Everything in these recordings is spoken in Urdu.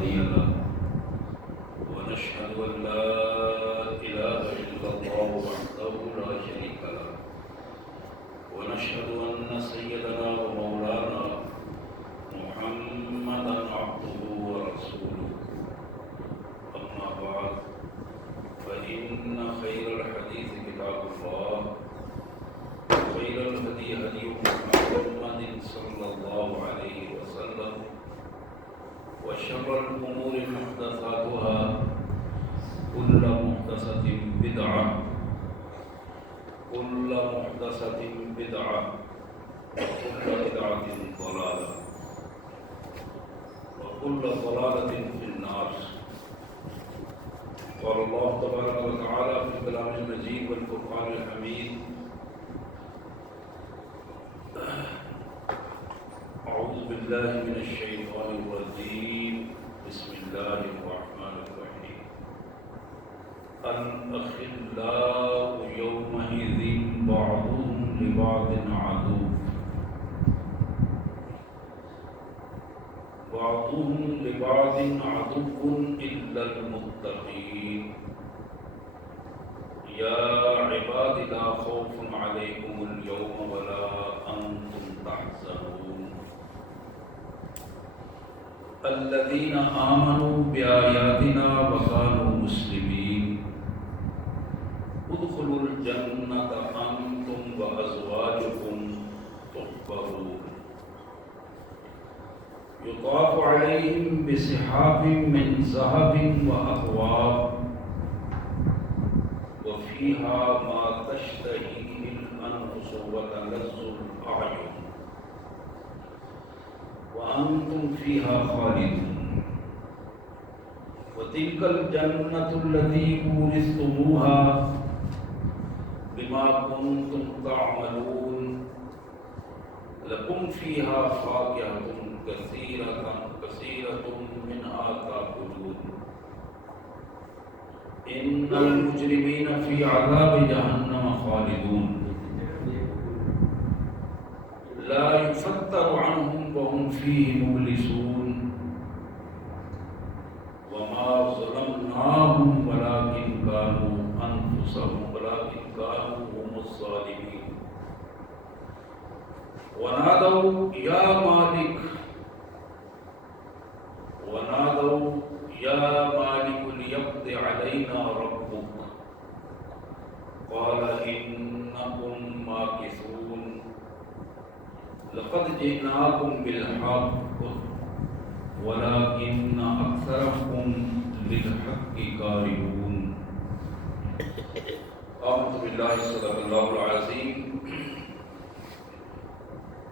هادي له ونشهد أن لا إله إلا الله وحده لا شريك له ونشهد أن سيدنا ومولانا محمدا عبده ورسوله أما بعد فإن خير الحديث كتاب الله وخير الهدي هدي محمد صلى الله عليه وسلم وشر الأمور محدثاتها كل محدثة بدعة وكل بدعة ضلالة وكل ضلالة في النار. قال الله تبارك وتعالى في الكلام المجيد والفرقان الحميد: أعوذ بالله من الشيطان الرجيم بسم الله الرحمن الرحيم. الأخلاء يومئذ بعضهم لبعض عدو إلا المتقين. يا عباد لا خوف عليكم اليوم ولا أنتم تحزنون الذين آمنوا بآياتنا وكانوا مسلمين ادخلوا الجنة أنتم وأزواجكم تحبرون يطاف عليهم بصحاف من ذهب وأكواب وفيها ما تشتهيه الأنفس وتلذ الأعين وأنتم فيها خالدون وتلك الجنة التي أورثتموها بما كنتم تعملون لكم فيها فاكهة كثيرة منها تأكلون إن المجرمين في عذاب جهنم خالدون لا يفتر عنهم وهم فيه مبلسون وما ظلمناهم ولكن كانوا هم الظالمين. ونادوا يا مالك ليقض علينا ربك قال إنكم ماكثون لقد جئناكم بالحق ولكن أكثركم للحق كارهون. آمنت بالله صدق الله العظيم.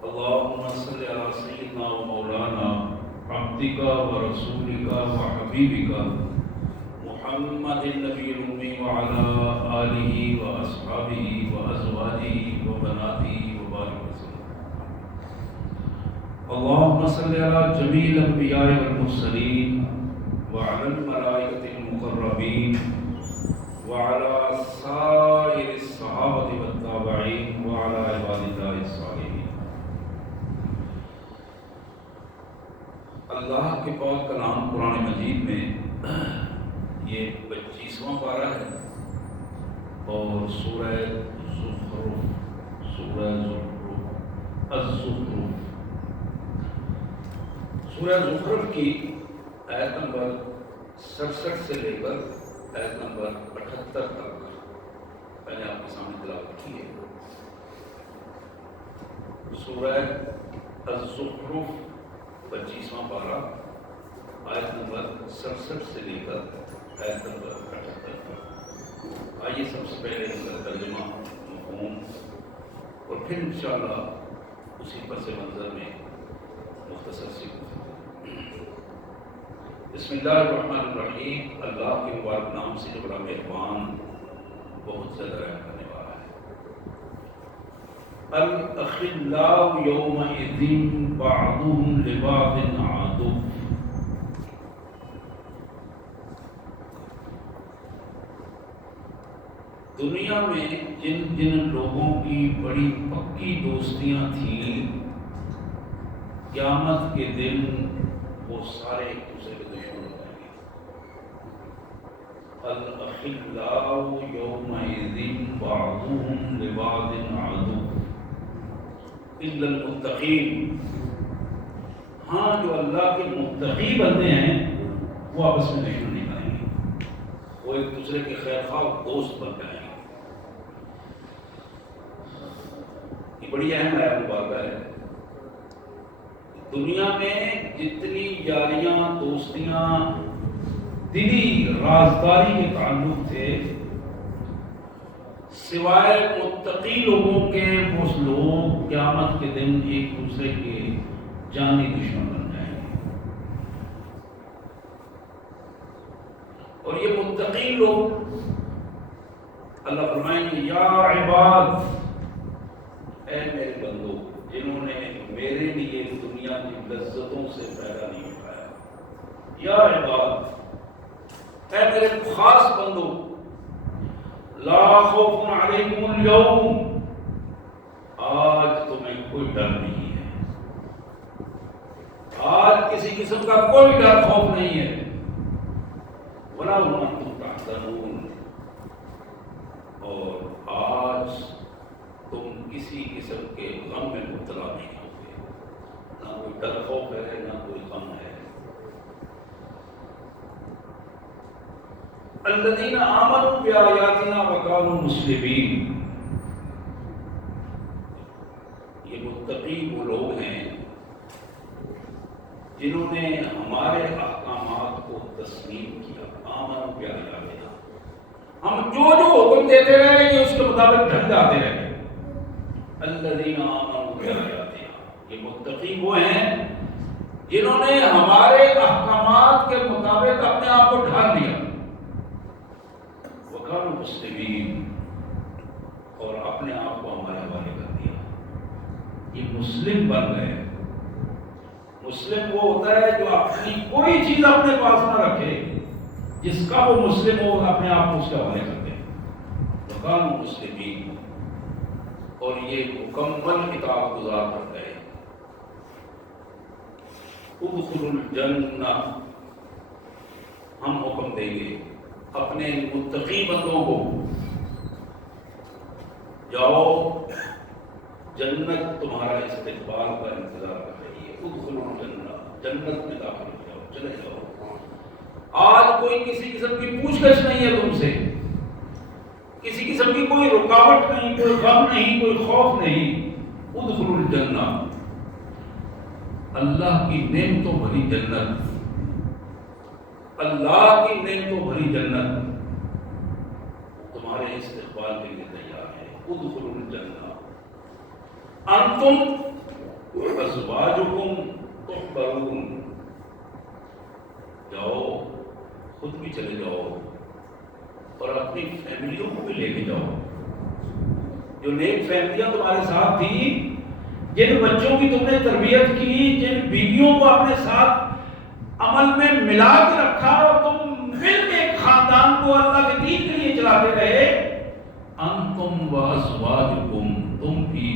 اللهم صل على سيدنا ومولانا عبدك ورسولك وحبيبك محمد النبي الأمي وعلى آله وأصحابه وأزواجه وبناته وبارك وسلم. اللهم صل على جميع الأنبياء والمرسلين وعلى الملائكة المقربين وعلى سائر الصحابة والتابعين وعلى عباد الله الصالحين. اللہ کے پاک کلام قرآن مجید میں یہ 25واں پارہ ہے اور سورہ زخرف کی آیت نمبر 67 سے لے کر آیت نمبر 78 تک پہلے آپ کے سامنے تلاوت کی ہے. سورہ الزخرف 25واں پارہ آیت نمبر 67 سے لے کر آیت نمبر 78 تک. آئیے سب سے پہلے ان کا ترجمہ مفہوم اور پھر انشاءاللہ اسی پس منظر میں مختصر سی. بسم اللہ الرحمن الرحیم. اللہ کے مبارک نام سے جو بڑا مہربان بہت زیادہ رحم کرنے والا ہے. الأخلاء يومئذ بعضهم لبعض عدو. دنیا میں جن جن لوگوں کی بڑی پکی دوستیاں تھیں قیامت کے دن وہ سارے ایک دوسرے کے دشمن الأخلاء يومئذ بعضهم لبعض عدو إلا المتقين. ہاں جو اللہ کے متقی بندے ہیں وہ آپس میں دشمن نہیں بنیں گے، وہ ایک دوسرے کے خیر خواہ دوست بن جائیں گے. یہ بڑی اہم آیت مبارکہ ہے. دنیا میں جتنی یاریاں، دوستیاں، دلی رازداری کے تعلق تھے، سوائے متقی لوگوں کے وہ لوگ قیامت کے دن ایک دوسرے کے جانی دشمن بن جائیں گے. اور یہ متقی لوگ اللہ فرمائیں گے یا عباد، اے میرے بندو جنہوں نے میرے لیے دنیا کی لذتوں سے فائدہ نہیں اٹھایا، یا عباد اے میرے خاص بندو، لا خوف علیکم اليوم، آج تمہیں کوئی ڈر نہیں ہے، آج کسی قسم کا کوئی ڈر خوف نہیں ہے، ولا هم انتم تحزنون، اور آج تم کسی قسم کے غم میں مبتلا نہیں ہوگے، نہ کوئی ڈر خوف ہے نہ کوئی غم ہے. الذین آمنوا بآیاتنا وکانوا مسلمین، یہ متقی وہ لوگ ہیں جنہوں نے ہمارے احکامات کو تسلیم کیا. آمنوا بآیاتنا، ہم جو حکم دیتے رہے یہ اس کے مطابق ڈھل جاتے رہے. الذین آمنوا بآیاتنا، یہ متقی وہ ہیں جنہوں نے ہمارے احکامات کے مطابق اپنے آپ کو ڈھال لیا. وکانوا مسلمین، اور اپنے آپ کو ہمارے حوالے کر دیا. یہ مسلم بن گئے. مسلم وہ ہوتا ہے جو اپنی کوئی چیز اپنے پاس نہ رکھے، جس کا وہ مسلم ہو اپنے آپ کو اس کے حوالے کر دے. وکانوا مسلمین، اور یہ مکمل کتاب گزار کر گئے. ادخلوا الجنہ، ہم حکم دیں گے اپنے متقی بندوں کو، جاؤ جنت تمہارا استقبال کا انتظار کر رہی ہے. ادخلوا الجنہ، جنت میں داخل ہو جاؤ، چلے جاؤ. آج کوئی کسی قسم کی پوچھ گچھ نہیں ہے تم سے، کسی قسم کی کوئی رکاوٹ نہیں، کوئی غم نہیں، کوئی خوف نہیں. ادخلوا الجنہ، اللہ کی نعمتوں بھری جنت، اللہ کی نعمتوں بھری جنت تمہارے استقبال کے لیے تیار ہے. ادخلوا الجنہ انتم وازواجکم تحبرون، جاؤ خود بھی چلے جاؤ اور اپنی فیملیوں کو بھی لے کے جاؤ. جو نیک فیملیاں تمہارے ساتھ تھیں، جن بچوں کی تم نے تربیت کی، جن بیویوں کو اپنے ساتھ عمل میں ملا کے رکھا اور تم مل کے ایک خاندان کو اللہ کے دین کے لیے چلاتے رہے، انتم وازواجکم، تم بھی،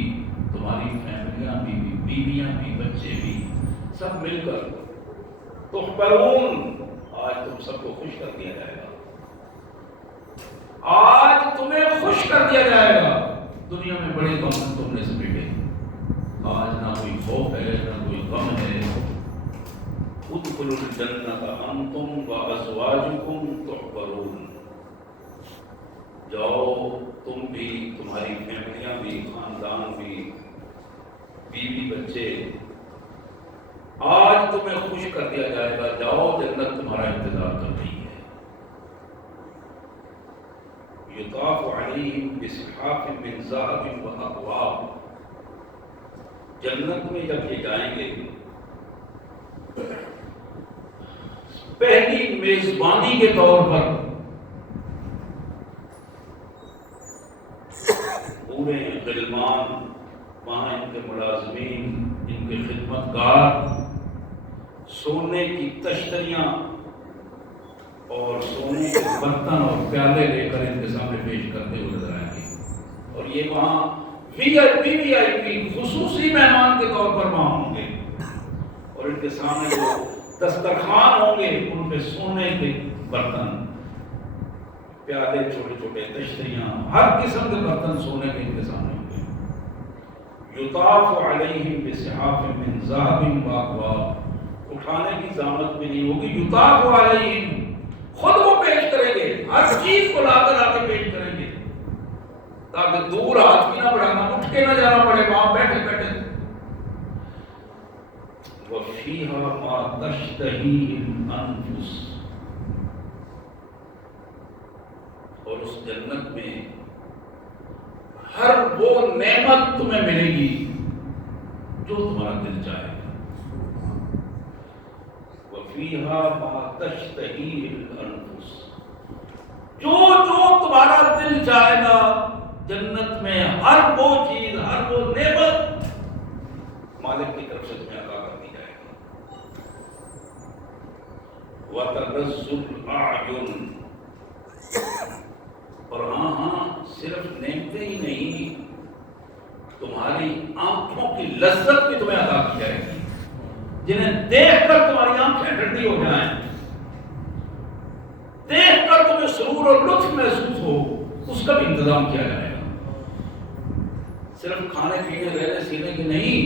تمہاری فیملیاں بھی، بیویاں بھی، بچے بھی، سب مل کر تحبرون، آج تم سب کو خوش کر دیا جائے گا. آج تمہیں خوش کر دیا جائے گا. دنیا میں بڑے غم تم نے سمیٹے، آج نہ کوئی خوف ہے نہ کوئی غم ہے. ادخلوا الجنۃ انتم وازواجکم تحبرون، جاؤ تم بھی، تمہاری فیملیاں بھی، خاندان بھی، بیوی بچے، آج تمہیں خوش کر دیا جائے گا. جاؤ جنت تمہارا انتظار کر رہی ہے. یطاف علیہم بصحاف من ذہب واکواب، جنت میں جب یہ جائیں گے پہلی میزبانی کے طور پر پورے غلمان، وہاں ان کے ملازمین، ان کے خدمت گار سونے کی تشتریاں اور سونے کے برتن اور پیالے لے کر ان کے سامنے پیش کرتے ہوئے نظر آئیں گے. اور یہ وہاں وی آئی پی خصوصی مہمان کے طور پر وہاں ہوں گے، اور ان کے سامنے جو دسترخوان ہوں گے ان پہ سونے کے برتن، پیالے چھوٹے چھوٹے، تشتریاں، ہر قسم کے برتن سونے کے ان کے سامنے ہوئے. یطاف علیہم بصحاف من ذهب واکواب، اٹھانے کی زحمت بھی نہیں ہوگی. یطاف علیہم، خود وہ پیش کریں گے، ہر چیز کو لا کے پیش کریں گے تاکہ دور ہاتھ بھی نہ بڑھانا، اٹھ کے نہ جانا پڑے، وہاں بیٹھے بیٹھے. وَفِيهَا مَا تَشْتَهِيهِ الْأَنفُسُ، اور اس جنت میں ہر وہ نعمت تمہیں ملے گی جو تمہارا دل چاہے. وَفِيهَا مَا تَشْتَهِيهِ الْأَنفُسُ، جو تمہارا دل چاہے گا جنت میں، ہر وہ چیز، ہر وہ نعمت مالک کی طرف سے تمہیں عطا کر دی جائے گی. وَتَلَذُّ الْأَعْيُنُ، اور ہاں صرف نعمتیں ہی نہیں، تمہاری آنکھوں کی لذت بھی تمہیں عطا کی جائے گی، جنہیں دیکھ کر تمہاری آنکھیں ٹھنڈی ہو جائیں، دیکھ کر تمہیں سرور اور لطف محسوس ہو، اس کا بھی انتظام کیا جائے گا. صرف کھانے پینے رہنے سینے کی نہیں،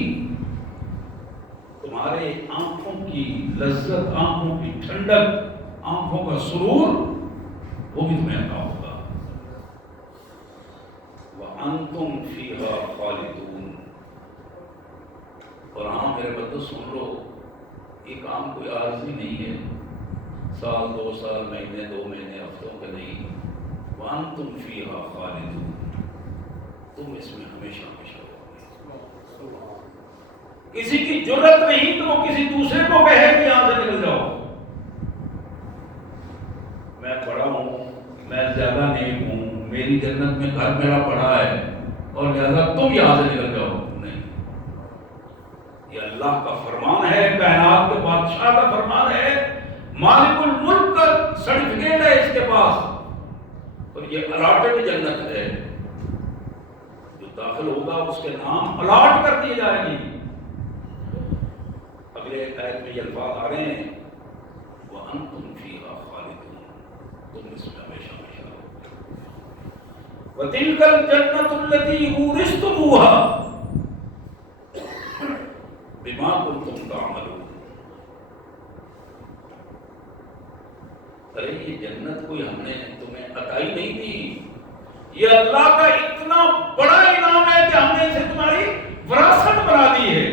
تمہارے آنکھوں کی لذت، آنکھوں کی ٹھنڈک، آنکھوں کا سرور، وہ بھی تمہیں عطا ہوگا. وَأَنْتُمْ فِيهَا خَالِدُونَ، اور ہاں میرے بندو سن لو، یہ کام کوئی عارضی نہیں ہے، سال 2 سال، مہینے 2 مہینے، ہفتوں کا نہیں. وَأَنْتُمْ فِيهَا خَالِدُونَ، تم اس میں ہمیشہ ہمیشہ رہو گے. کسی کی جرت نہیں تو وہ کسی دوسرے کو کہے کہ یہاں سے نکل جاؤ، میں بڑا ہوں، میں زیادہ نیک ہوں، میری جنت میں گھر میرا پڑا ہے اور لہذا تم یہاں سے نکل جاؤ. نہیں، یہ اللہ کا فرمان ہے، کائنات کے بادشاہ کا فرمان ہے، مالک الملک کا سرٹیفکیٹ ہے اس کے پاس، اور یہ الاٹڈ جنت ہے. جو داخل ہوگا اس کے نام الاٹ کر دیے جائیں گے. اگلے آیت میں یہ الفاظ آ رہے ہیں، وَأَنْتُمْ فِيهَا خَالِدُونَ، تم اس میں ہمیشہ ہمیشہ رہو گے. وَتِلْكَ الْجَنَّةُ الَّتِي أُورِثْتُمُوهَا بِمَا كُنْتُمْ تَعْمَلُونَ. ارے یہ جنت کوئی ہم نے تمہیں عطائی نہیں دی، یہ اللہ کا اتنا بڑا انعام ہے کہ ہم نے اسے تمہاری وراثت بنا دی ہے.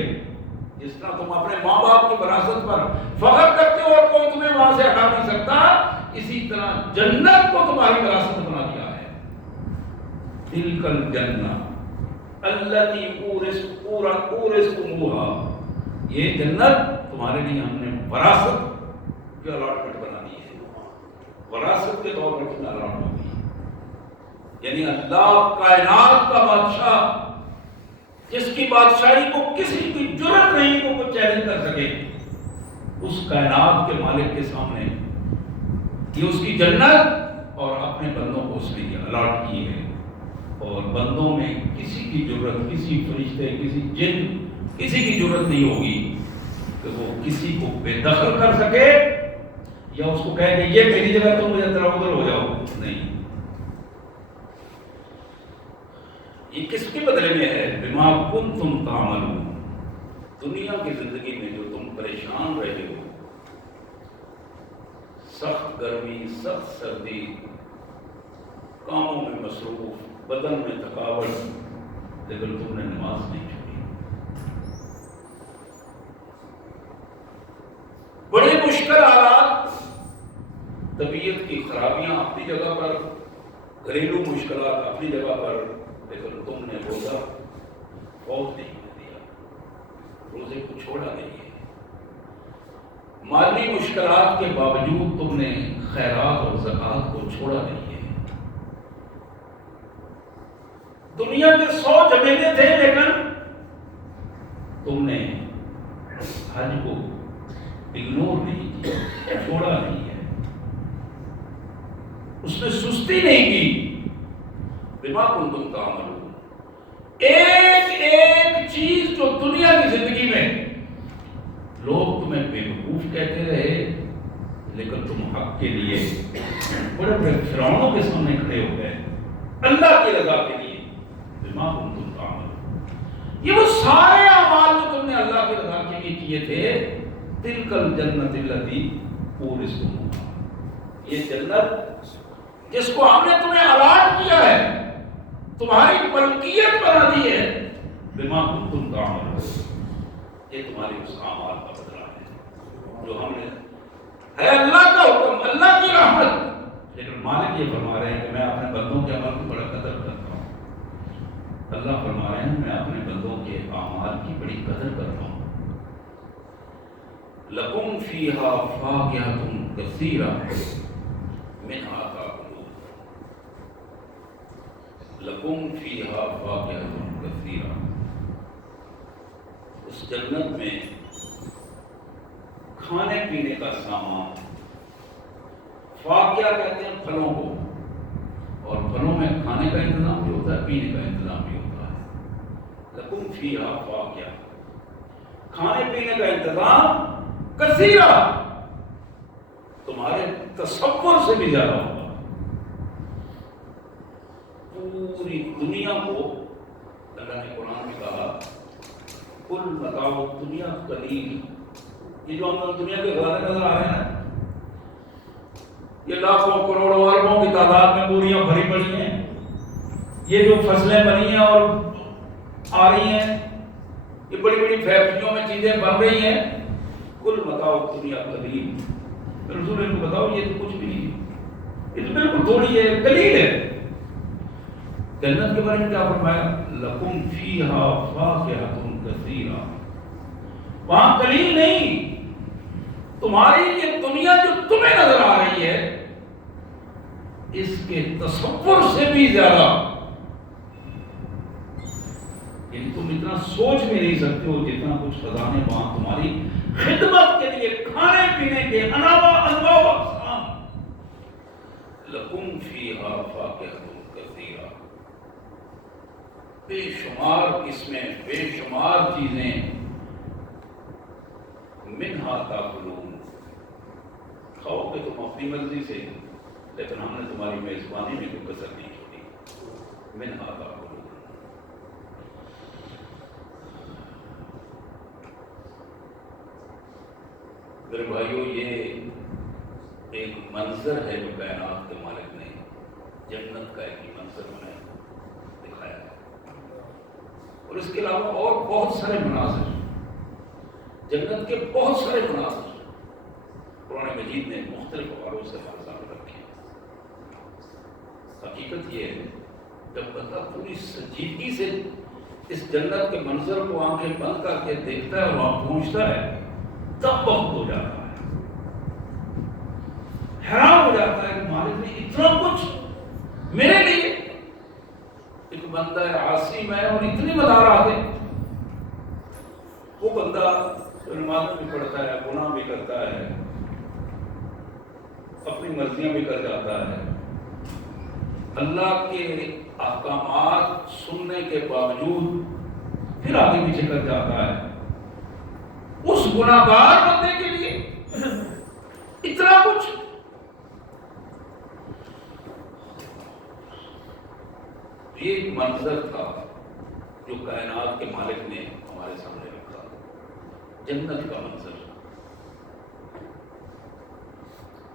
جس طرح تم اپنے ماں باپ کی وراثت پر فخر کرتے ہو اور کوئی تمہیں وہاں سے ہٹا نہیں سکتا، اسی طرح جنت کو تمہاری وراثت بنا دیا ہے. تلک الجنہ التی اورثتموہا، یہ جنت تمہارے لیے ہم نے وراثت کی الاٹمنٹ بنا دی ہے، وراثت کے طور پر تمہیں الاٹ ہوگی. یعنی اللہ کائنات کا بادشاہ، جس کی بادشاہی کو کسی کی جرت نہیں کو کوئی چیلنج کر سکے، اس کائنات کے مالک کے سامنے یہ اس کی جنت اور اپنے بندوں کو اس نے الاٹ کی ہے. اور بندوں میں کسی کی جرت، کسی فرشتے، کسی جن، کسی کی جرت نہیں ہوگی کہ وہ کسی کو بے دخل کر سکے یا اس کو کہے کہ یہ میری جگہ تم مجھے ذرا ادھر ہو جاؤ. نہیں، یہ کس کے بدلے میں ہے؟ بما کنتم تعملون. دنیا کی زندگی میں جو تم پریشان رہے ہو، سخت گرمی، سخت سردی، کاموں میں مصروف، بدن میں تھکاوٹ، لیکن تم نے نماز نہیں چھوڑی. بڑے مشکل حالات، طبیعت کی خرابیاں اپنی جگہ پر، گھریلو مشکلات اپنی جگہ پر، لیکن تم نے روزہ فوت نہیں کر دیا، روزے کو چھوڑا نہیں ہے. مالی مشکلات کے باوجود تم نے خیرات اور زکوٰۃ کو چھوڑا نہیں ہے. دنیا کے 100 جمیلے تھے لیکن تم نے حج کو اگنور نہیں کیا، چھوڑا نہیں ہے، اس میں سستی نہیں کی. بما کنتم تعملون. ایک ایک چیز جو دنیا کی زندگی میں لوگ تمہیں بیوقوف کہتے رہے، لیکن تم حق کے لیے بڑے بڑے فرعونوں کے سامنے کھڑے ہو گئے اللہ کی رضا کے لیے بما کنتم تعملون۔ یہ وہ سارے اعمال جو تم نے اللہ کی رضا کے لیے کیے تھے، تلک الجنت التی اورثتموہا، یہ جنت جس کو ہم نے تمہیں الاٹ کیا ہے، تمہاری ملکیت بنا دی ہے، بما کنتم تعملون، یہ تمہاری اس اعمال کا بدلہ ہے جو ہم نے، ہے اللہ کا حکم، اللہ کی رحمت، لیکن مالک یہ فرما رہے ہیں کہ میں اپنے بندوں کے عمل کی بڑا قدر کرتا ہوں۔ اللہ فرما رہے ہیں میں اپنے بندوں کے اعمال کی بڑی قدر کرتا ہوں۔ لکم فیہا فاکہۃ کثیرہ منہا تاکلون، لکم فیہا فاکہۃ کثیرہ، اس جنت میں کھانے پینے کا سامان، فاکیہ کہتے ہیں پھلوں کو، اور پھلوں میں کھانے کا انتظام بھی ہوتا ہے، پینے کا انتظام بھی ہوتا ہے۔ لکم فیہا فاکیہ، کھانے پینے کا انتظام کثیرہ، تمہارے تصور سے بھی زیادہ ہوگا۔ پوری دنیا کو اللہ نے قرآن میں کہا کل متاع الدنیا قلیل، یہ جو ہم دنیا کے خزانے نظر آ رہے ہیں نا، یہ لاکھوں کروڑوں اربوں کی تعداد میں بوریاں بھری پڑی ہیں، یہ جو فصلیں بنی ہیں اور آ رہی ہیں، یہ بڑی بڑی فیکٹریوں میں چیزیں بن رہی ہیں، کل متاع الدنیا قلیل، رسول ان کو بتاؤ یہ تو کچھ بھی نہیں، یہ تو بالکل تھوڑی ہے، قلیل ہے۔ جنت کے بارے میں کیا فرمایا؟ لکم فیہا فاکہۃ کثیرہ، وہاں قلیل نہیں، تمہاری یہ دنیا جو تمہیں نظر آ رہی ہے اس کے تصور سے بھی زیادہ، یعنی تم اتنا سوچ بھی نہیں سکتے ہو جتنا کچھ خزانے وہاں تمہاری خدمت کے لیے کھانے پینے کے علاوہ انواع و اقسام۔ لکم فیہا فاکہۃ کثیرہ، بے شمار قسمیں، بے شمار چیزیں، منہا تاکلون، کھاؤ گے تم اپنی مرضی سے، لیکن ہم نے تمہاری میزبانی میں کوئی کسر نہیں چھوڑی، منہا تاکلون۔ میرے بھائیو، یہ ایک منظر ہے جو کائنات کے مالک نے جنت کا ایک منظر ہمیں دکھایا ہے، اور اس کے علاوہ اور بہت سارے مناظر، جنت کے بہت سارے مناظر قرآن مجید نے مختلف حوالوں سے ہمارے سامنے رکھے ہیں۔ حقیقت یہ ہے جب بندہ پوری سنجیدگی سے اس جنت کے منظر کو آنکھیں بند کر کے دیکھتا ہے اور وہاں پہنچتا ہے، تب وقت ہو جاتا ہے، حیران ہو جاتا ہے کہ مالک نے اتنا کچھ میرے لیے، ایک بندہ عاصی میں اور اتنی مدارات ہے، وہ بندہ جو نماز بھی پڑھتا ہے، گناہ بھی کرتا ہے، اپنی مرضیاں بھی کر جاتا ہے، اللہ کے احکامات سننے کے باوجود پھر آگے پیچھے کر جاتا ہے، اس گناہگار بندے کے لیے اتنا کچھ۔ یہ ایک منظر تھا جو کائنات کے مالک نے ہمارے سامنے رکھا، جنت کا منظر۔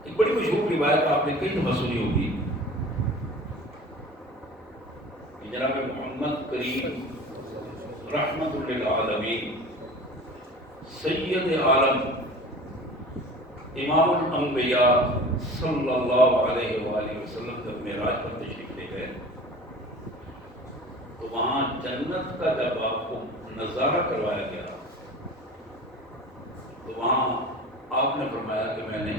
ایک بڑی مشہور روایت آپ نے کئی دفعہ سنی ہوگی کہ جناب محمد کریم رحمت للعالمین سید عالم امام الانبیاء صلی اللہ علیہ وآلہ وسلم جب معراج پر تشریف لے گئے تو وہاں جنت کا جب آپ کو نظارہ کروایا گیا تو وہاں آپ نے فرمایا کہ میں نے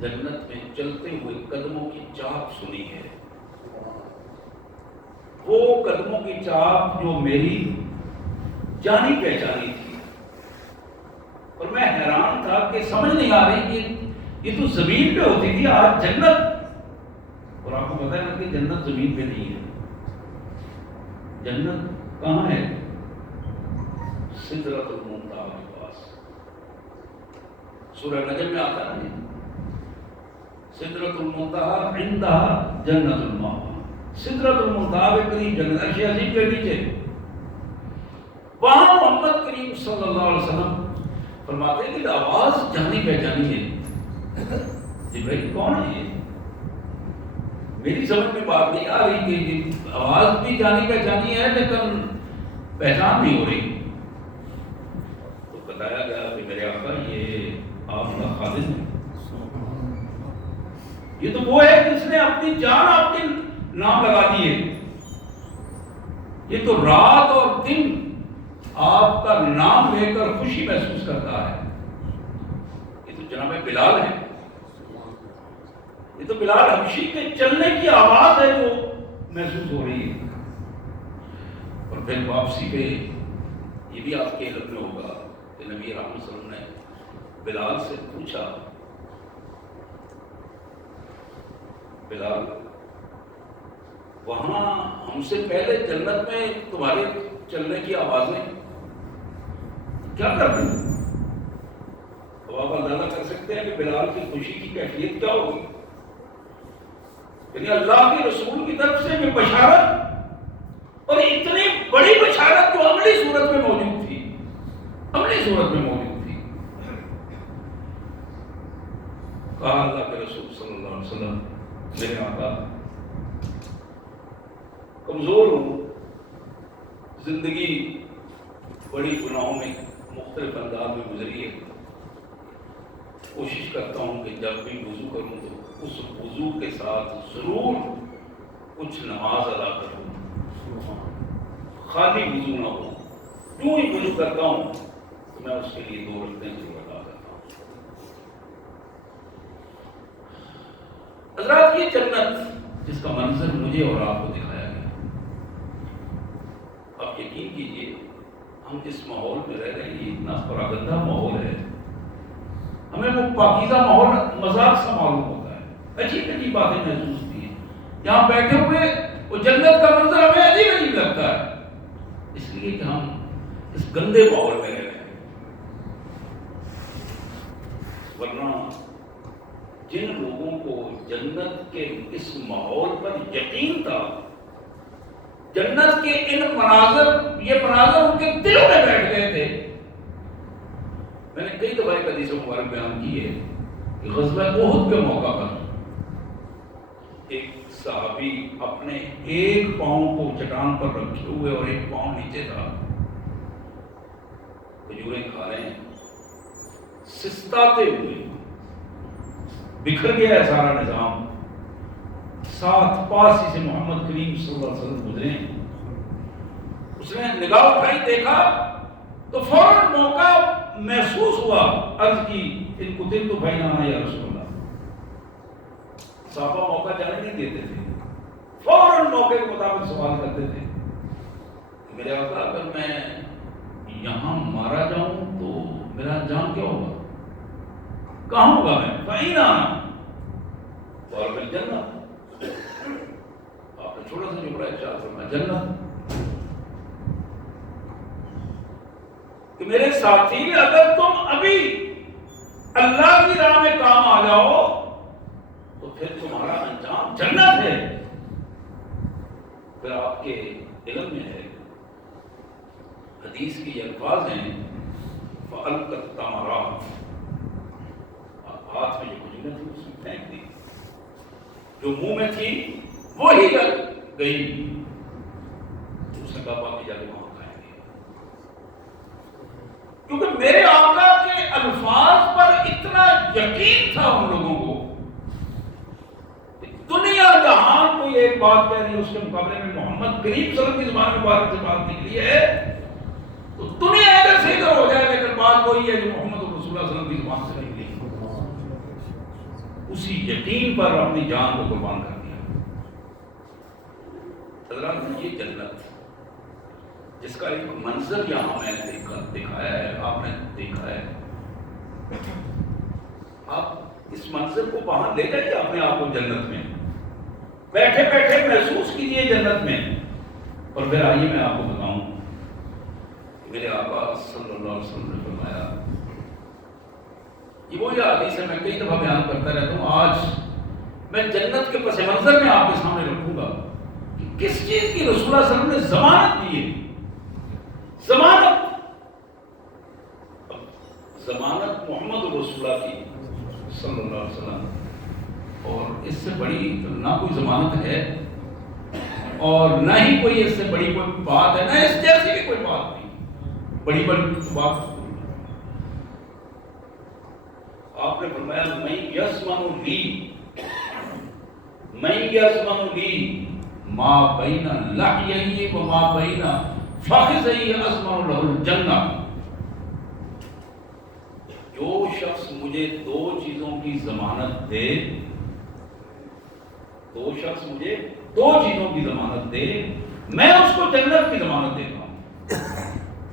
جنت میں چلتے ہوئے قدموں کی چاپ سنی ہے، وہ قدموں کی چاپ جو میری جانی پہچانی تھی، اور میں حیران تھا کہ سمجھ نہیں آ رہی کہ یہ تو زمین پہ ہوتی تھی، آج جنت، اور آپ کو پتا ہے نا کہ جنت زمین پہ نہیں ہے، جنت کہاں ہے؟ سدرۃ المنتہا کے پاس، سورہ نجم میں آتا ہے نا، سدرۃ المنتہا عندہا جنت المأویٰ، سدرۃ المنتہا کے قریب جنت عرش عظیم کے نیچے، وہاں محمد کریم صلی اللہ علیہ وسلم فرماتے ہیں کہ آواز جانی پہچانی ہے۔ جبرائیل کون ہے یہ؟ میری سمجھ میں بات نہیں آ رہی کہ آواز بھی جانی پہچانی ہے لیکن پہچان نہیں ہو رہی۔ تو بتایا گیا کہ میرے آقا یہ آپ کا خادم ہے، یہ تو وہ ہے جس نے اپنی جان آپ کے نام لگا دی ہے، یہ تو رات اور دن آپ کا نام لے کر خوشی محسوس کرتا ہے۔ یہ تو جناب بلال ہے، یہ تو بلال حبشی کے چلنے کی آواز ہے جو محسوس ہو رہی ہے۔ اور پھر واپسی پہ یہ بھی آپ کے علم میں ہوگا کہ نبی رحمت صلی اللہ علیہ وسلم نے بلال سے پوچھا، بلال وہاں ہم سے پہلے جنت میں تمہارے چلنے کی آوازیں کیا کرتے ہیں؟ تو آپ اندازہ کر سکتے ہیں کہ بلال کی خوشی کی کیفیت کیا ہوگی۔ یعنی اللہ کے رسول کی طرف سے یہ بشارت، اور اتنی بڑی بشارت جو عملی صورت میں موجود تھی، عملی صورت میں موجود تھی۔ کہا اللہ کے رسول صلی اللہ علیہ وسلم، میرے آقا کمزور ہوں، زندگی بڑی گناہوں میں مختلف انداز میں گزری ہے، کوشش کرتا ہوں کہ جب بھی وضو کروں تو اس وضو کے ساتھ ضرور کچھ نماز ادا کروں، خالی وضو نہ ہو، یوں ہی وضو کرتا ہوں تو میں اس کے لیے 2 رکعتیں ضرور ادا کرتا ہوں۔ حضرات یہ جنت جس کا منظر مجھے اور آپ کو دکھایا گیا، آپ یقین کیجئے ہم جس ماحول میں رہ رہے ہیں یہ اتنا پراگندہ ماحول ہے، ہمیں وہ پاکیزہ ماحول مذاق سا معلوم ہوتا ہے، عجیب عجیب باتیں محسوس ہوتی ہیں، یہاں بیٹھے ہوئے وہ جنت کا منظر ہمیں عجیب عجیب لگتا ہے، اس لیے کہ ہم اس گندے ماحول میں رہ رہے ہیں۔ ورنہ جن لوگوں کو جنت کے اس ماحول پر یقین تھا، جنت کے ان مناظر، یہ مناظر ان کے دلوں میں بیٹھ گئے تھے۔ میں نے کئی دفعہ حدیث مبارک بیان کی ہے کہ غزوہ احد کے موقع پر ایک صحابی اپنے ایک پاؤں کو چٹان پر رکھے ہوئے اور ایک پاؤں نیچے تھا، کھجوریں کھا رہے ہیں، سستاتے ہوئے، بکھر گیا ہے سارا نظام، ساتھ پاس ہی سے محمد کریم صلی اللہ علیہ وسلم گزرے، اس نے نگاہ اٹھائی، دیکھا تو فوراً موقع محسوس ہوا، عرض کی ان قتل تو بھائی نہ یا رسول اللہ۔ صحابہ موقع جانے نہیں دیتے تھے، فوراً موقع کے مطابق سوال کرتے تھے، میرے آقا اگر میں یہاں مارا جاؤں تو میرا انجام کیا ہوگا، کہاں ہوگا میں؟ فَإِنَا اور پھر جنت، آپ نے چھوٹا سا جملہ ارشاد فرمایا، جنت، کہ میرے ساتھی اگر تم ابھی اللہ کی راہ میں کام آ جاؤ تو پھر تمہارا انجام جنت ہے۔ پھر آپ کے علم میں ہے، حدیث کی الفاظ ہیں فَأَلْقَتْ التَّمَرَاتِ، ہاتھ میں جو کھجوریں تھی اس میں پھینک دی، جو منہ میں تھی وہی لگ گئی، اس نے کہا باقی جا کے وہاں کھائیں گے، کیونکہ میرے آقا کے الفاظ پر اتنا یقین تھا ان لوگوں کو، دنیا جہان کوئی ایک بات کہہ رہی ہے اس کے مقابلے میں محمد کریم صلی اللہ علیہ وسلم کی زبان مبارک سے بات نکلی ہے تو دنیا ادھر سے ادھر ہو جائے، لیکن بات وہی ہے جو محمد رسول اللہ صلی اللہ علیہ وسلم کی زبان سے نکلی، اسی یقین پر اپنی جان کو قربان کر دیا۔ حضرات یہ جنت جس کا ایک منظر یہاں میں نے دکھایا ہے، آپ نے دیکھا ہے، آپ اس منظر کو وہاں لے جائیے اپنے آپ کو جنت میں، بیٹھے بیٹھے محسوس کیجیے جنت میں، اور پھر آئیے میں آپ کو بتاؤں کہ میرے آقا صلی اللہ علیہ وسلم نے فرمایا، یہ وہی حدیث ہے میں کئی دفعہ بیان کرتا رہتا ہوں، آج میں جنت کے پس منظر میں آپ کے سامنے رکھوں گا کہ کس چیز کی رسول اللہ صلی اللہ علیہ وسلم نے ضمانت دی ہے. ضمانت محمد رسول اللہ کی صلی اللہ علیہ وسلم. اور اس سے بڑی نہ کوئی ضمانت ہے اور نہ ہی کوئی اس سے بڑی کوئی بات ہے، نہ اس جیسی بھی کوئی بات نہیں. بڑی بات آپ نے فرمایا من یضمن لی ما بین لحیہ و ما بین فخذیہ اضمن لہ الجنہ. جو شخص مجھے دو چیزوں کی ضمانت دے، میں اس کو جنت کی ضمانت دیتا ہوں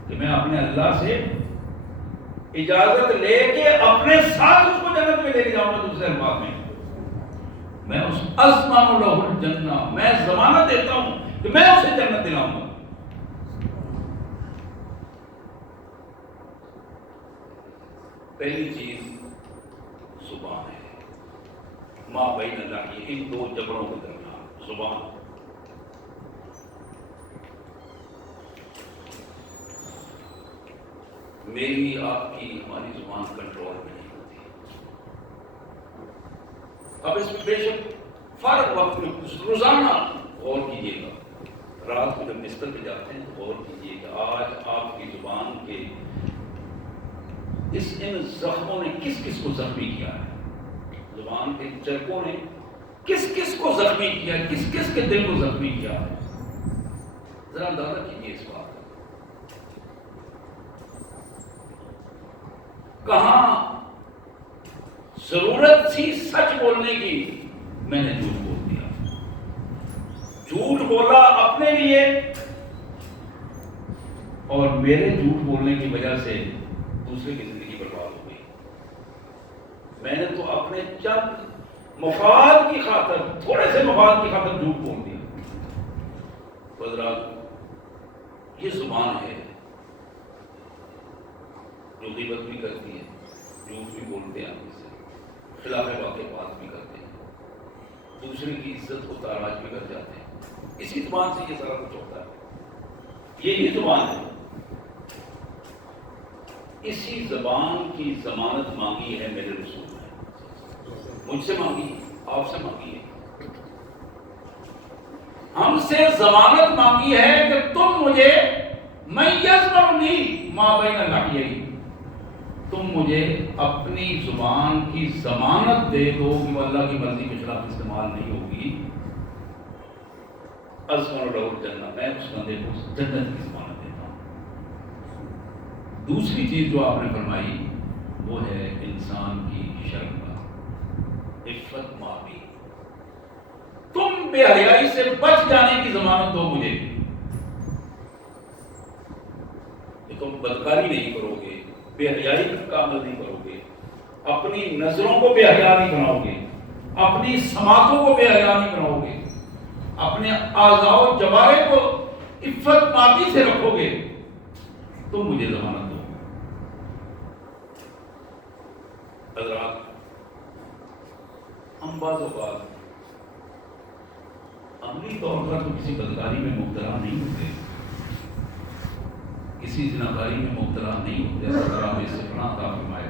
کہ میں اپنے اللہ سے اجازت لے کے اپنے ساتھ اس کو جنت میں لے کے جاؤں گا. دوسرے الفاظ میں اس اضمن لہ الجنہ، میں ضمانت دیتا ہوں کہ میں اسے جنت دلاؤں گا. پہلی چیز زبان ہے. ما بین اللحیہ، ان دو جبڑوں کے درمیان زبان. میری آپ کی ہماری زبان کنٹرول میں نہیں ہوتی. اب اس میں بے شک فارغ وقت میں روزانہ غور کیجیے گا. رات کو جب بستر پہ جاتے ہیں تو غور کیجیے کہ آج آپ کی زبان کے ان زخموں نے کس کس کو زخمی کیا ہے. زبان کے چرکوں نے کس کس کو زخمی کیا ہے، کس کس کے دل کو زخمی کیا ہے. ذرا اندازہ کیجیے اس بات کا. کہاں ضرورت تھی سچ بولنے کی، میں نے جھوٹ بول دیا. جھوٹ بولا اپنے لیے اور میرے جھوٹ بولنے کی وجہ سے دوسرے کی زندگی برباد ہو گئی. میں نے تو اپنے چند مفاد کی خاطر، تھوڑے سے مفاد کی خاطر جھوٹ بول دیا. حضرات، یہ زبان ہے جو غیبت بھی کرتی ہے، جھوٹ بھی بولتے ہیں، اس سے خلاف واقع بات بھی کرتے ہیں، دوسرے کی عزت کو تاراج بھی کر جاتے ہیں. اسی زبان سے یہ سارا کچھ ہوتا ہے. یہی زبان ہے. اسی زبان کی ضمانت مانگی ہے میرے رسول نے. مجھ سے مانگی، آپ سے مانگی ہے. ہم سے ضمانت مانگی ہے کہ تم مجھے من یضمن لی ما بین لحیہ، تم مجھے اپنی زبان کی ضمانت دے دو کہ وہ اللہ کی مرضی کے خلاف استعمال نہیں ہوگی. اضمن لہ الجنہ، میں اس بندے کو جنت کی ضمانت دیتا ہوں. دوسری چیز جو آپ نے فرمائی وہ ہے انسان کی شرم کا، عفت معافی. تم بے حیائی سے بچ جانے کی ضمانت دو مجھے کہ تم بدکاری نہیں کرو گے، بے حیائی کا عمل نہیں کرو گے، اپنی نظروں کو بے حیا نہیں بناؤ گے، اپنی سماعتوں کو بے حیا نہیں بناؤ گے، اپنے اعضاء و جوارح کو عفت معافی سے رکھو گے. تم مجھے ضمانت دو. حضرات، ہم بعض اوقات عملی طور پر تو کسی بدکاری میں مبتلا نہیں ہوتے، کسی زناکاری میں مبتلا نہیں ہوتے، اللہ ہمیں اس سے پناہ عطا فرمائے.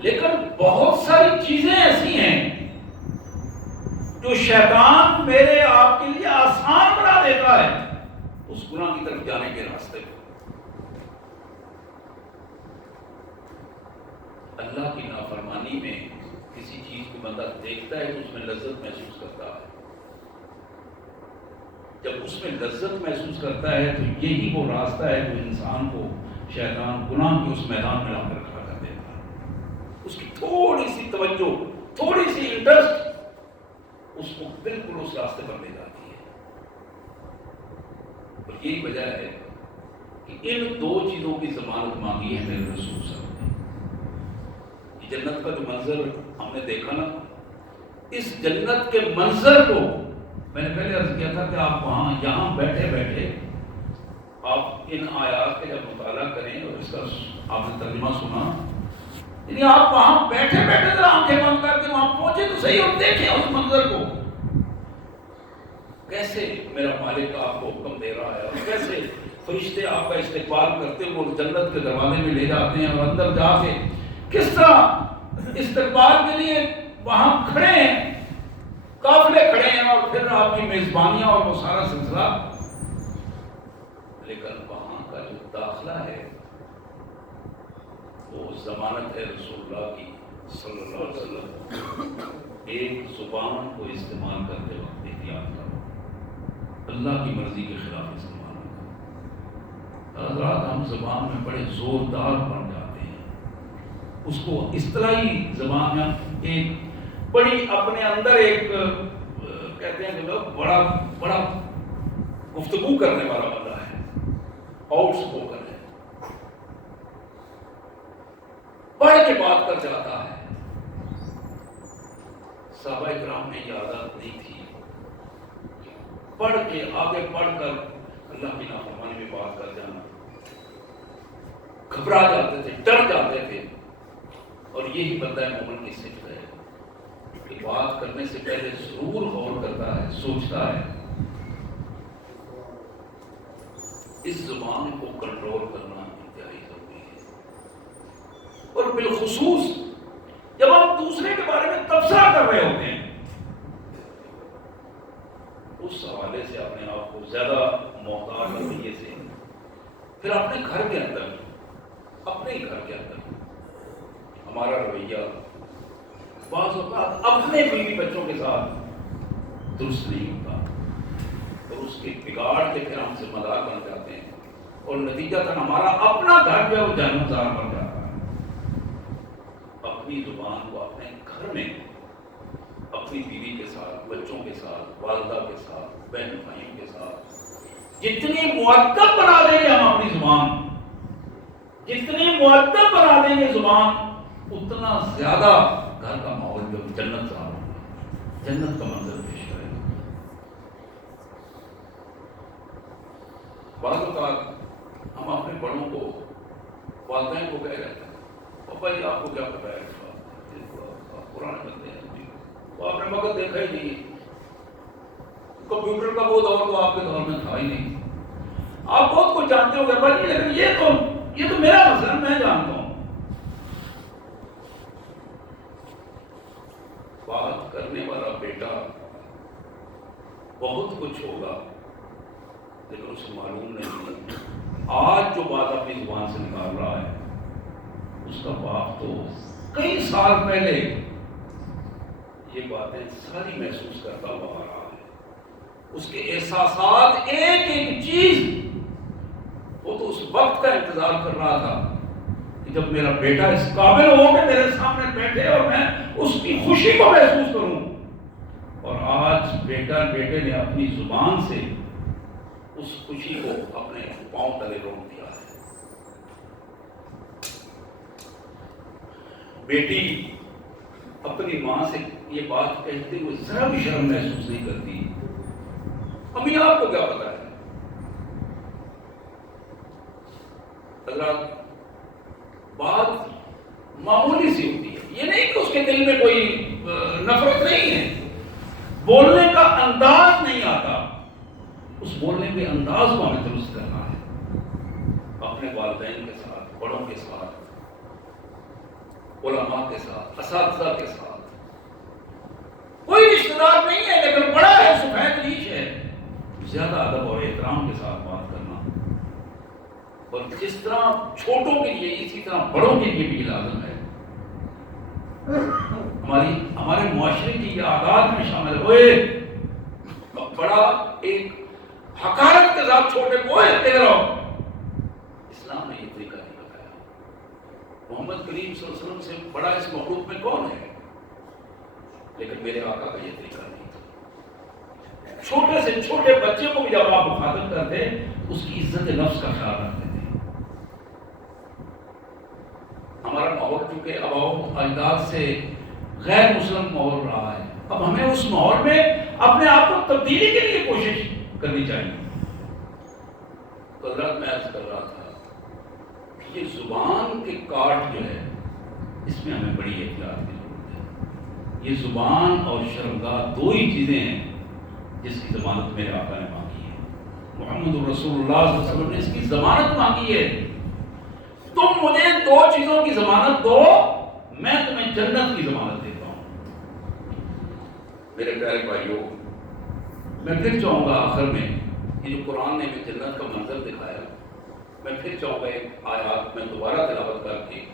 لیکن بہت ساری چیزیں ایسی ہیں جو شیطان میرے آپ کے لیے آسان بنا دیتا ہے اس گناہ کی طرف جانے کے راستے کو. اللہ کی نافرمانی میں کسی چیز کو بندہ دیکھتا ہے تو اس میں لذت محسوس کرتا ہے. جب اس میں لذت محسوس کرتا ہے تو یہی وہ راستہ ہے جو انسان کو شیطان گناہ کے اس میدان میں لا کر کھڑا کر دیتا ہے. اس کی تھوڑی سی توجہ، تھوڑی سی انٹرسٹ اس کو بالکل اس راستے پر لے جاتی ہے. اور یہی وجہ ہے کہ ان دو چیزوں کی ضمانت مانگی ہے میرے رسول صلی اللہ علیہ وسلم نے. یہ جنت کا جو منظر ہم نے دیکھا نا، اس جنت کے منظر کو میں نے پہلے عرض کیا تھا کہ آپ وہاں یہاں بیٹھے بیٹھے آپ ان آیات کا جب مطالعہ کریں اور اس کا آپ نے ترجمہ سنا، یعنی آپ وہاں بیٹھے بیٹھے ذرا آنکھیں بند کر کے وہاں پہنچے تو صحیح اور دیکھیں اس منظر کو، کیسے میرا مالک آپ کو حکم دے رہا ہے اور کیسے فرشتے آپ کا استقبال کرتے ہوئے وہ جنت کے دروازے میں لے جاتے ہیں اور اندر جا کے کس طرح استقبال کے لیے وہاں کھڑے ہیں، قافلے کھڑے ہیں اور پھر آپ کی میزبانیاں اور وہ سارا سلسلہ. لیکن وہاں کا جو داخلہ ہے وہ ضمانت ہے رسول اللہ کی صلی اللہ علیہ وسلم. ایک زبان کو استعمال کرتے وقت احتیاط کرو، اللہ کی مرضی کے خلاف استعمال نہ کرو. حضرات ہم زبان میں بڑے زوردار بن جاتے ہیں، اس کو اصطلاحی زبان میں ایک بڑی اپنے اندر ایک کہتے ہیں کہ لوگ بڑا گفتگو کرنے والا بندہ ہے، آؤٹ اسپوکن ہے، پڑھ کے بات کر جاتا ہے. صحابہ کرام میں یہ عادت نہیں تھی، پڑھ کے آگے پڑھ کر اللہ کی نافرمانی میں بات کر جانا. گھبرا جاتے تھے، ڈر جاتے تھے. اور یہی بندہ مومن کی صفت ہے کہ بات کرنے سے پہلے ضرور غور کرتا ہے، سوچتا ہے. اس زبان کو کنٹرول کرنا انتہائی ضروری ہے. اور بالخصوص جب ہم دوسرے کے بارے میں تبصرہ کر رہے ہوتے ہیں، اس حوالے سے اپنے آپ کو زیادہ محتاط رویے سے پھر اپنے گھر کے اندر، اپنے ہی گھر کے اندر ہمارا رویہ بعض اوقات اپنے بیوی بچوں کے ساتھ درست نہیں ہوتا اور اس کے بگاڑ کے پھر ہم ذمہ دار بن جاتے ہیں اور نتیجہ تک ہمارا اپنا گھر جو ہے وہ جہنمزار بن جاتا ہے. اپنی زبان کو اپنے گھر میں اپنی بیوی کے ساتھ، بچوں کے ساتھ، والدہ کے ساتھ، بہن بھائیوں کے ساتھ جتنی مؤدب بنا دیں گے ہم اپنی زبان، جتنی مؤدب بنا دیں گے زبان، اتنا زیادہ گھر کا ماحول جو جنت سے ہوگا، جنت کا منظر پیش کرے گا. بعض اوقات ہم اپنے بڑوں کو، والدین کو کہہ رہے ہیں پاپا جی آپ کو کیا پتا ہے آپ پرانے بندے ہیں، وہ آپ نے وقت دیکھا ہی نہیں، کمپیوٹر کا وہ دور تو آپ کے دور میں تھا ہی نہیں، آپ بہت کچھ جانتے ہو گے بھائی، لیکن یہ تو میرا مسئلہ میں جانتا ہوں. بات کرنے والا بیٹا بہت کچھ ہوگا لیکن اسے معلوم نہیں آج جو بات اپنی زبان سے نکال رہا ہے اس کا باپ تو کئی سال پہلے یہ باتیں ساری محسوس کرتا ہوا آ رہا ہے. اس کے احساسات، ایک ایک چیز وہ تو اس وقت کا انتظار کر رہا تھا کہ جب میرا بیٹا اس قابل ہو کہ میرے سامنے بیٹھے اور میں اس کی خوشی کو محسوس کروں. اور آج بیٹے نے اپنی زبان سے اس خوشی کو اپنے پاؤں تلے روک دیا ہے. بیٹی اپنی ماں سے یہ بات کہتے ہوئے ذرا بھی شرم محسوس نہیں کرتی. امی آپ کو کیا پتا ہے؟ حضرات بات معمولی سی ہوتی ہے، یہ نہیں کہ اس کے دل میں کوئی نفرت نہیں ہے، بولنے کا انداز نہیں آتا، اس بولنے کے انداز کو ہمیں درست کرنا ہے. اپنے والدین کے ساتھ، بڑوں کے ساتھ، علماء کے ساتھ، اساتذہ کے ساتھ، کوئی رشتہ دار نہیں ہے لیکن بڑا ہے، سفید ریش ہے، زیادہ ادب اور احترام کے ساتھ بات کرنا. اور جس طرح چھوٹوں کے لیے اسی طرح بڑوں کے لیے بھی لازم ہے. ہمارے معاشرے کی یہ عادات میں شامل ہوئے بڑا ایک حقارت کے ساتھ چھوٹے کو دے رہا ہو. اسلام نے یہ طریقہ نہیں بتایا. محمد کریم صلی اللہ علیہ وسلم سے بڑا اس مخلوق میں کون ہے؟ لیکن میرے آقا کا یہ طریقہ نہیں تھا. چھوٹے سے چھوٹے بچے کو بھی جب آپ مخاطب کرتے اس کی عزت نفس کا خیال رکھتے تھے. ہمارا ماحول چونکہ اباؤ اجداد سے غیر مسلم ماحول رہا ہے، اب ہمیں اس ماحول میں اپنے آپ کو تبدیلی کے لیے کوشش کرنی چاہیے. حضرات میں عرض کر رہا تھا کہ یہ زبان کے کاٹ جو ہے اس میں ہمیں بڑی احتیاط کی ضرورت ہے۔ یہ زبان اور شرمگاہ دو ہی چیزیں ہیں جس کی ضمانت میرے آقا نے مانگی ہے، محمد رسول اللہ صلی اللہ علیہ وسلم نے اس کی ضمانت مانگی ہے۔ تم مجھے دو چیزوں کی ضمانت دو، میں تمہیں جنت کی ضمانت دیتا ہوں۔ میرے پیارے بھائیوں، میں پھر چاہوں گا آخر میں، یہ جو قرآن نے ہمیں جنت کا منظر دکھایا، میں پھر چاہوں گا ایک آیات میں دوبارہ تلاوت کر کے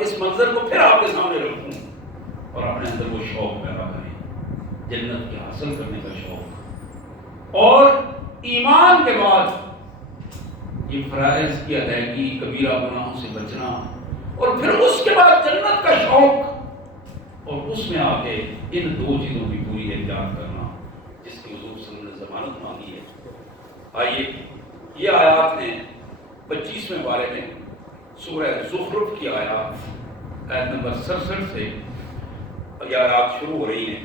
اس منظر کو پھر آپ کے سامنے رکھوں اور اپنے اندر وہ شوق پیدا کریں، جنت کے حاصل کرنے کا شوق، اور ایمان کے بعد یہ فرائض کی ادائیگی، کبیرہ گناہوں سے بچنا، اور پھر اس کے بعد جنت کا شوق، اور اس میں آ کے ان دو چیزوں کی پوری احتیاط کرنا جس کی حضور صلی اللہ علیہ وسلم نے ضمانت مانگی ہے۔ آئیے یہ آیات ہیں 25ویں پارے میں سورہ زخرف کی آیات نمبر 67 سے یہ آیات شروع ہو رہی ہیں۔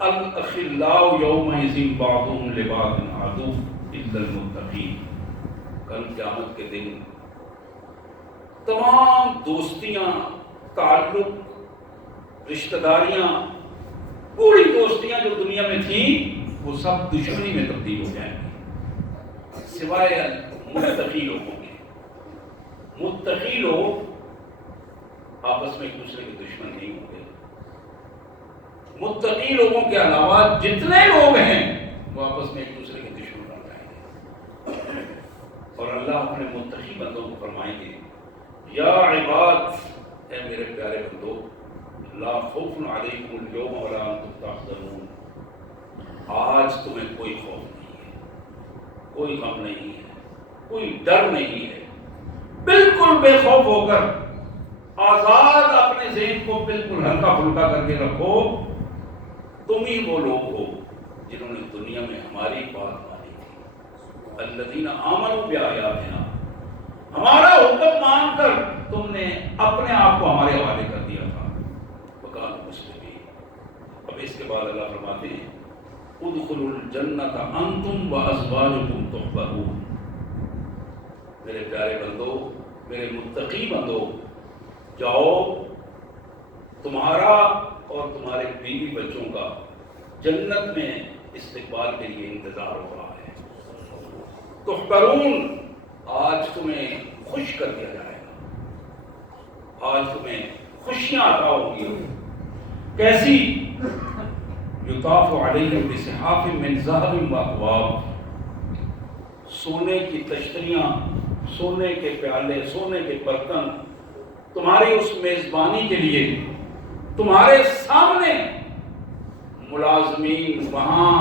الاخلاء یومئذ بعضهم لبعض عدو الا المتقین۔ کل قیامت کے دن تمام دوستیاں، تعلق، رشتہ داریاں، پوری دوستیاں جو دنیا میں تھیں وہ سب دشمنی میں تبدیل ہو جائیں گی، سوائے متقی لوگوں کے۔ متقی لوگ آپس میں ایک دوسرے کے دشمن نہیں ہوں گے۔ متقی لوگوں کے علاوہ جتنے لوگ ہیں وہ آپس میں ایک دوسرے کے دشمن بن جائیں گے، اور اللہ اپنے متقی بندوں کو فرمائیں گے، یا عباد، اے میرے پیارے بندو، لا خوف علیکم اليوم ولا انتم تحزنون، آج تمہیں کوئی خوف نہیں ہے، کوئی غم نہیں ہے، کوئی ڈر نہیں ہے، بالکل بے خوف ہو کر آزاد اپنے ذہن کو بالکل ہلکا پھلکا کر کے رکھو۔ تم ہی وہ لوگ ہو جنہوں نے دنیا میں ہماری بات مانی تھی، الذین آمنوا بآیاتنا، ہمارا حکم مان کر تم نے اپنے آپ کو ہمارے حوالے کر دیا تھا، وکانوا مسلمین۔ اب اس کے بعد اللہ فرماتے ہیں، ادخلوا الجنۃ انتم وازواجکم تحبرون۔ میرے پیارے بندو، میرے متقی بندو، جاؤ، تمہارا اور تمہارے بیوی بچوں کا جنت میں استقبال کے لیے انتظار ہو رہا ہے۔ تحبرون، آج تمہیں خوش کر دیا جائے گا، آج تمہیں خوشیاں عطا ہوں گی۔ کیسی؟ یطاف علیہم بصحاف من ذہب واکواب، سونے کی تشتریاں، سونے کے پیالے، سونے کے برتن تمہاری اس میزبانی کے لیے تمہارے سامنے، ملازمین وہاں،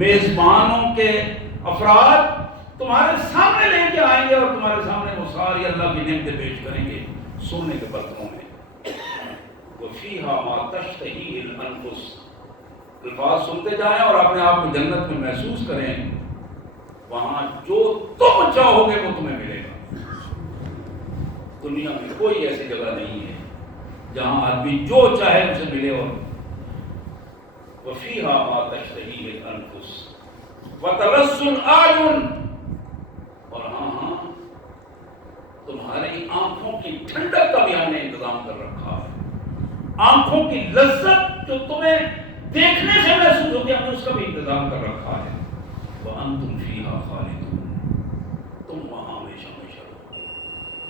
میزبانوں کے افراد تمہارے سامنے لے کے آئیں گے اور تمہارے سامنے وہ ساری اللہ کی نعمتیں پیش کریں گے سونے کے برتنوں میں۔ وَفِيهَا مَا تَشْتَهِيهِ الْأَنفُسُ، الفاظ سنتے جائیں اور اپنے آپ کو جنت میں محسوس کریں، وہاں جو تم چاہو گے وہ تمہیں ملے گا۔ دنیا میں کوئی ایسی جگہ نہیں ہے جہاں آدمی جو چاہے اسے ملے، اور وَفِيهَا مَا تَشْتَهِيهِ الْأَنفُسُ وَتَلَذُّ الْأَعْيُنُ، اور ہاں تمہاری آنکھوں کی ٹھنڈک کا بھی ہم نے انتظام کر رکھا ہے، آنکھوں کی لذت جو تمہیں دیکھنے سے محسوس ہوتی ہے ہم نے اس کا بھی انتظام کر رکھا ہے۔ وَأَنْتُمْ فِيهَا خَالِدُونَ، تم وہاں ہمیشہ ہمیشہ رہو گے،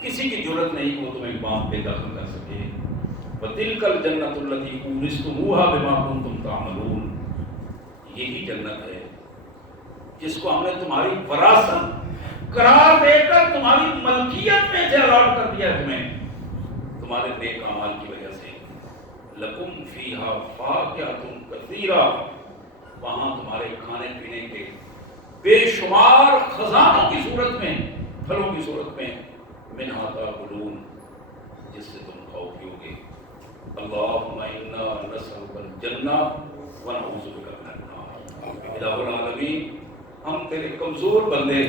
کسی کی ضرورت نہیں وہ تمہیں باپ بے دخل کر سکے۔ وَتِلْكَ الْجَنَّةُ الَّتِي أُورِثْتُمُوهَا بِمَا كُنْتُمْ تَعْمَلُونَ، یہی جنت ہے جس کو ہم نے تمہاری وراثت قرار دے کر تمہاری ملکیت میں سے الاٹ کر دیا ہے تمہیں، تمہارے نیک اعمال کی وجہ سے۔ لَكُمْ فِيهَا فَاكِهَةٌ كَثِيرَةٌ، وہاں تمہارے کھانے پینے کے بے شمار خزانوں کی صورت میں، پھلوں کی صورت میں، مِنْهَا تَأْكُلُونَ، جس سے تم کھاؤ پیو گے۔ اللہم انا نسألک الجنہ ونعوذ بک من النار۔ الہ العالمین، ہم تیرے کمزور بندے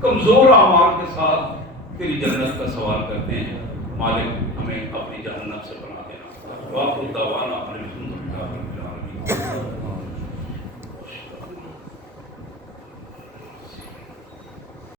کمزور اعمال کے ساتھ تیری جنت کا سوال کرتے ہیں، مالک ہمیں اپنی جہنم سے بنا دینا۔ وآخر دعوانا الحمد للہ رب العالمین۔